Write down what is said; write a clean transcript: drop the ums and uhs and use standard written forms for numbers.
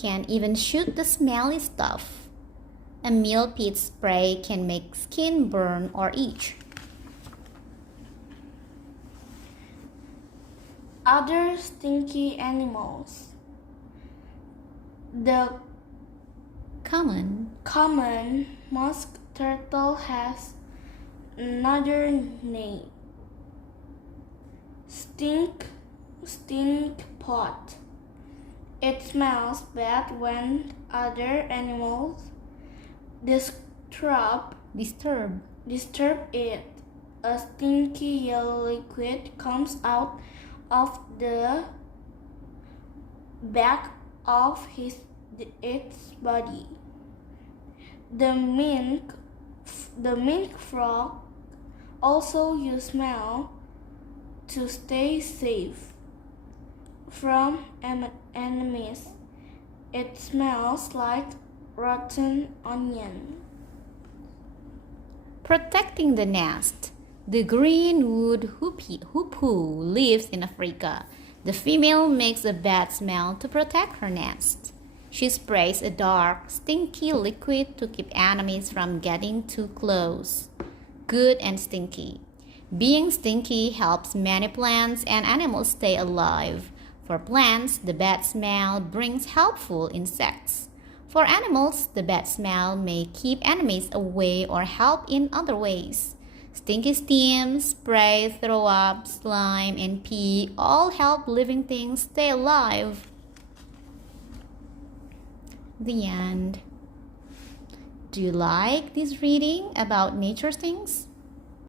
can even shoot the smelly stuff. A millipede spray can make skin burn or itch. Other stinky animals. The Common musk turtle has another name. Stink pot. It smells bad when other animals disturb it. A stinky yellow liquid comes out of the back of its body. The mink frog also use smell to stay safe from enemies. It smells like rotten onion. Protecting the nest. The greenwood hoopoe lives in Africa. The female makes a bad smell to protect her nest. She sprays a dark, stinky liquid to keep enemies from getting too close. Good and stinky. Being stinky helps many plants and animals stay alive. For plants, the bad smell brings helpful insects. For animals, the bad smell may keep enemies away or help in other ways. Stinky steam, spray, throw up, slime, and pee all help living things stay alive. The end. Do you like this reading about nature things?